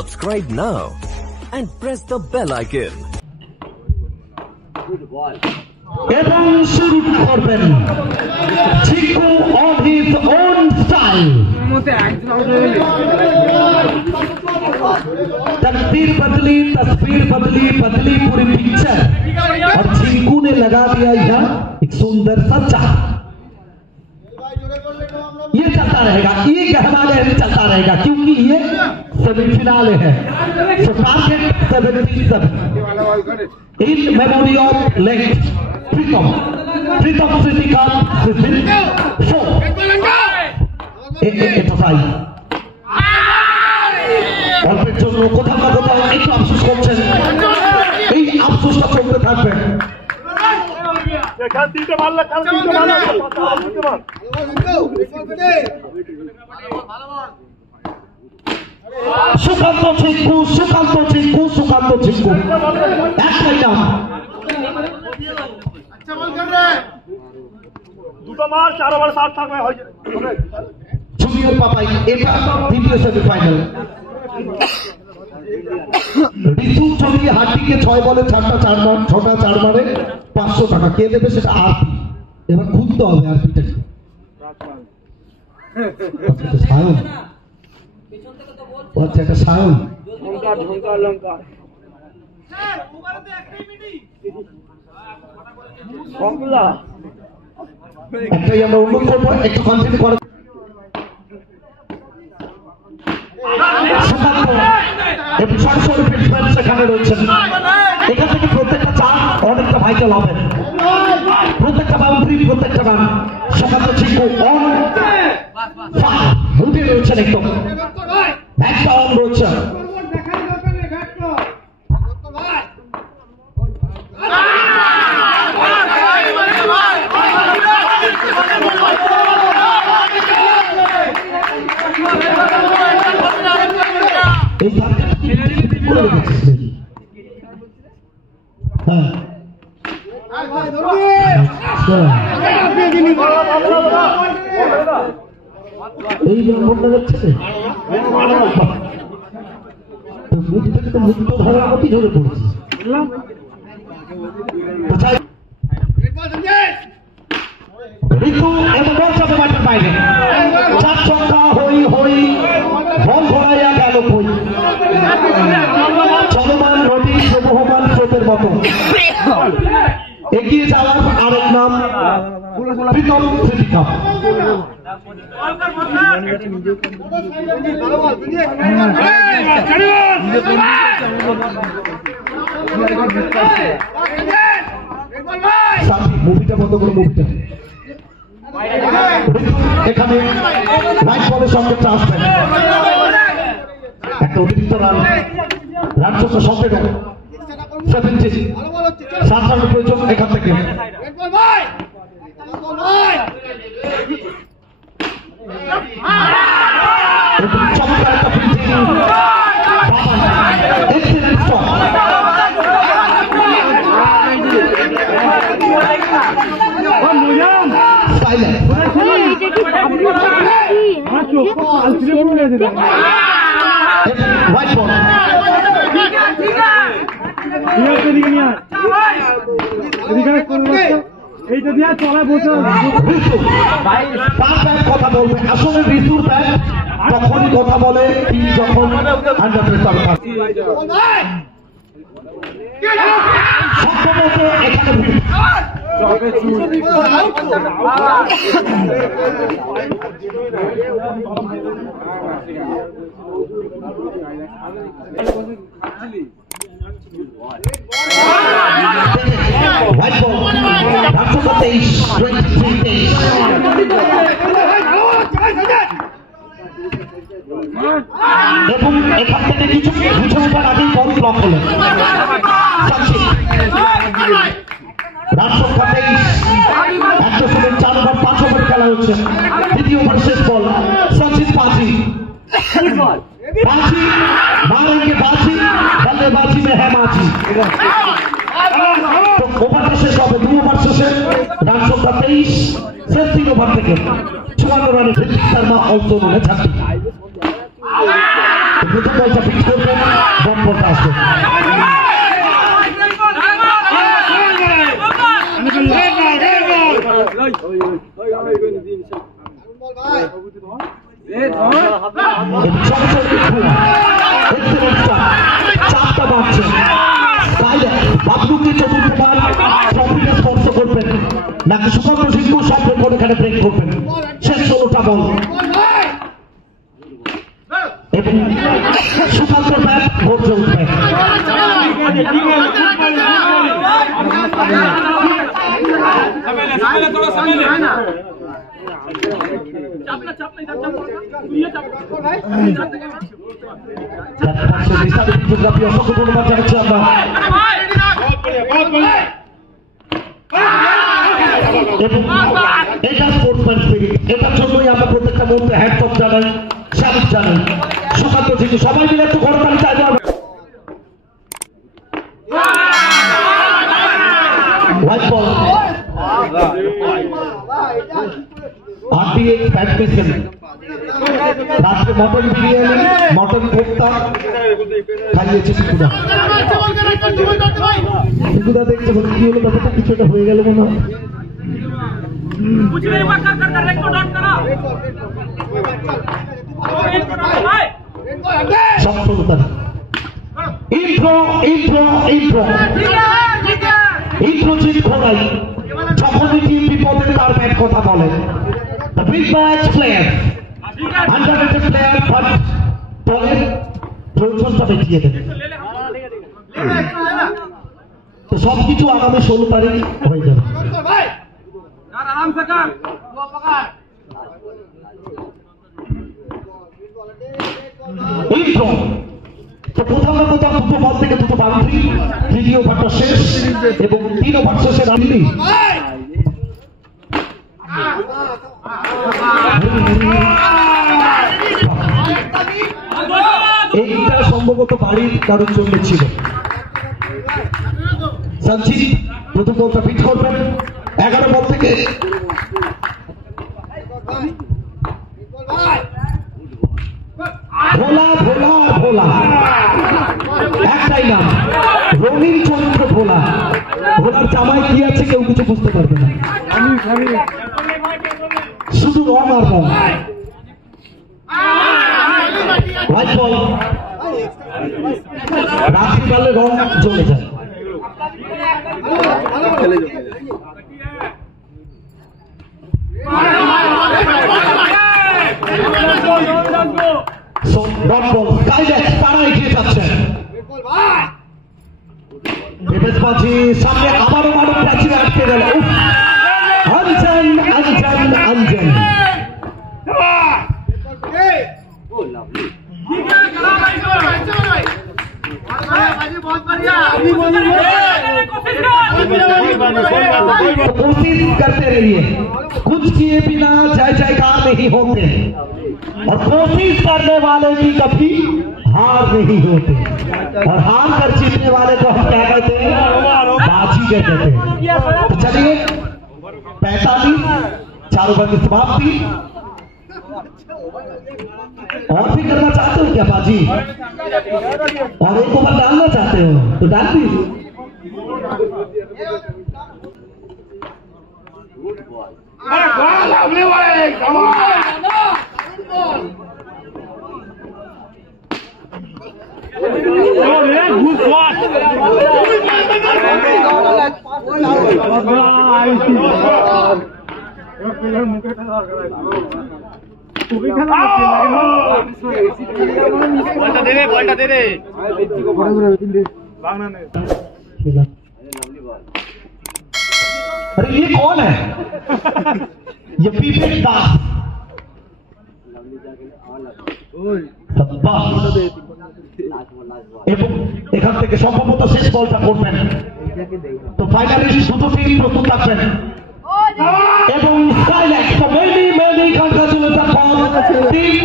Subscribe now and press the bell icon. এবং শুরু করবেন চিকু on his own style. तस्वीर बदली बदली पूरी पिक्चर और चिंकू ने लगा दिया यहाँ एक सुंदर सा चार्ट। ये चलता रहेगा, ये गहना गहन चलता रहेगा क्योंकि ये सेमीफिनाल है। So target 77 in memory of late Pritam Sritikant season 4 exercise অল্পের জন্য কোথাও না কোথাও একটু আফসোস করছেন, এই আফসোসটা চলতে থাকবে। সুকান্ত চিঙ্কু একটাই নাম। জুনিয়র পাপাই এটা দ্বিতীয় সেমিফাইনাল। ঋতু যদি হাড্ডিকে 6 বলে 6টা 4 মারে 500 টাকা কে দেবে সেটা আরপি। এবার খুঁজতে হবে আরপিটা কি। সায়ন আচ্ছা এটা সায়ন একটাই আমরা অনুরোধ করবো একটু কন্টিনিউ করে। সরাসরি প্রিন্সিপাল সেখানে রয়েছেন, এখান থেকে প্রত্যেকটা চার অনেকটা ভাইটাল হবে, প্রত্যেকটা বাউন্ডারি প্রত্যেকটা রান সেখান থেকে অন উঠে রয়েছেন, একদম একটা অন রয়েছে। এই নম্বরটা যাচ্ছে মুক্ত ধরার মতো ঝরে পড়ছে। ঋতু এবং বর্ষাতে মাঠের বাইরে 4 ছক্কা হই বল ঘোরাইয়া গেল কই। চলমান নদী প্রবহমান স্রোতের মতো এগিয়ে যাওয়ার আরেক নাম প্রীতম স্মৃতিকাপ। মুভিটা বন্ধ করে মুভিটা এখানে রাইট বলের সঙ্গে আসবেন একটা অতিরিক্ত রান সংখ্যা সঙ্গে 70 7 রানের প্রয়োজন এখান থেকে। চমৎকার একটা fielding excellent shot. White ball. কথা বলবে আসলে ঋতুর ব্যাট তখনই কথা বলে যখন আন্ডার প্রেসার থাকে। White ball, 23 এবং এখান থেকে কিছু বুঝে ওঠার আগেই বল ব্লক হলো। রান সংখ্যা 23, 104 ওভার 5 ওভার খেলা হচ্ছে। দ্বিতীয় ওভার শেষ বল সচিন পাজি मारेंगे बाजी बल्लेबाजी में है माजी। तो ओभारটা শেষ হবে 2 ওভার শেষে রান সংখ্যা 23 শেষ 3 ওভার থেকে 54 রানে ঋতিক শর্মা অলসো বলে ছাড়ছে। প্রথম বলটা ফিক্স করবেন, বম বলটা আসবে। চাপটা বাড়ছে, বাবলুকে চতুর্থবার ট্রফিটা স্পর্শ করবেন নাকি সুকান্ত সিংহ সব রেকর্ড এখানে ব্রেক করবেন। শেষ 16টা বল এবং সুকান্ত ব্যাট গর্জে উঠবে। অসংখ্য ধন্যবাদ জানাচ্ছি আমরা। এবং এটা স্পোর্টসম্যান স্পিরিট, এটার জন্যই আমরা প্রত্যেকটা মুহূর্তে হ্যাটস অফ জানাই, স্যালুট জানাই। সুকান্ত সিংহ সবাই মিলে একটু করতালি চাইবো। White ball RDX badminton. রাত্রে মটন বিরিয়ানি, মটন কোফতা খাইয়েছে টিকুদা। টিকুদা দেখছে বলে কি হলো ব্যাপারটা, কিছু একটা হয়ে গেল মনে হয়। সফলতা ইন্ট্রো ইন্ট্রো ইন্ট্রো ইন্দ্রজিৎ ঘোড়াই যখনই টিম বিপদে তার ব্যাট কথা বলে। Big match player, underrated player, but দলের প্রয়োজনটা দেখিয়ে দেবে। তো সবকিছু আগামী 16 তারিখ হয়ে যাবে। ইন্ট্রো তো প্রথম কোথাও দুটো বল থেকে দুটো বাউন্ডারি, তৃতীয় ওভারটা শেষ এবং 3 ওভার শেষে রানলি এইটা সম্ভবত বাড়ির কারোর জন্য ছিল। সঞ্জিত প্রথম বলটা ফিট করবেন 11 বল থেকে। ভোলা ভোলা ভোলা একটাই নাম, রঙিন চরিত্র ভোলা। ভোলার জামাই কি আছে কেউ কিছু বুঝতে পারবে না, শুধু রং আর রং। হোয়াইট বল, রাত্রিকালে রং চলে যায়। তারা এগিয়ে যাচ্ছেন। সামনে আবারও মানব প্রাচীরে আটকে গেল। অঞ্জন অঞ্জন অঞ্জন कोशिश करते रहिए, कुछ किए बिना जय जयकार नहीं होते और कोशिश करने वाले भी कभी हार नहीं होते और हार कर जीतने वाले को हम क्या कहते हैं, बाजीगर कहते हैं। तो चलिए 45 4 ओवर की समाप्ति। और भी करना चाहते हो क्या बाजी, और एक ओवर डालना चाहते हो तो डाल दीजिए। बॉलটা दे दे अरे ये कौन है, ये पीपे दास। এবং এখান থেকে সম্ভবত শেষ বলটা করবেন। তো ফাইনালিস্ট দুটো টিম প্রস্তুত থাকবেন এবং silent for many many congratulation for team